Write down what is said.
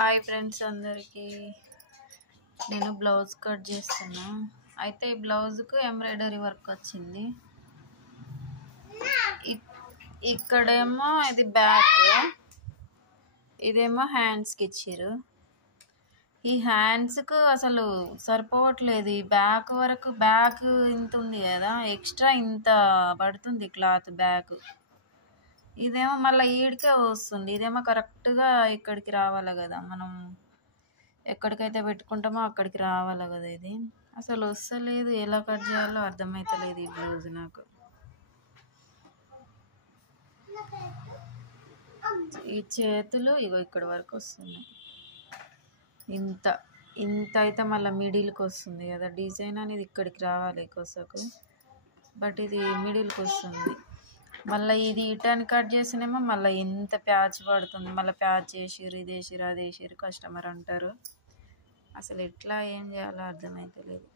Hi friends అందరికీ. నేను blouse cut చేస్తున్నా. అయితే ఈ బ్లౌజ్కు ఎంబ్రాయిడరీ వర్క్ వచ్చింది. ఇక్కడేమో ఇది బ్యాక్, ఇదేమో హ్యాండ్స్కి ఇచ్చారు. ఈ హ్యాండ్స్కు అసలు సరిపోవట్లేదు. ఈ బ్యాక్ వరకు బ్యాక్ ఇంత ఉంది కదా, ఎక్స్ట్రా ఇంత పడుతుంది క్లాత్ బ్యాక్. ఇదేమో మళ్ళీ ఈడికే వస్తుంది. ఇదేమో కరెక్ట్గా ఇక్కడికి రావాలి కదా, మనం ఎక్కడికైతే పెట్టుకుంటామో అక్కడికి రావాలి కదా. ఇది అసలు వస్తలేదు. ఎలా కట్ చేయాలో అర్థమవుతలేదు ఈ బ్లౌజ్ నాకు. ఈ చేతులు ఇగో ఇక్కడ వరకు వస్తున్నాయి. ఇంత ఇంత అయితే మళ్ళీ మిడిల్కి వస్తుంది కదా డిజైన్ అనేది, ఇక్కడికి రావాలి కొసకు. బట్ ఇది మిడిల్కి వస్తుంది. మళ్ళీ ఇది ఇటని కట్ చేసినేమో మళ్ళీ ఎంత ప్యాచ్ పడుతుంది. మళ్ళీ ప్యాచ్ చేసిర్రు, ఇది వేసిర్రు, అది వేసిర్రు కస్టమర్ అంటారు. అసలు ఎట్లా ఏం చేయాలో అర్థమవుతలేదు.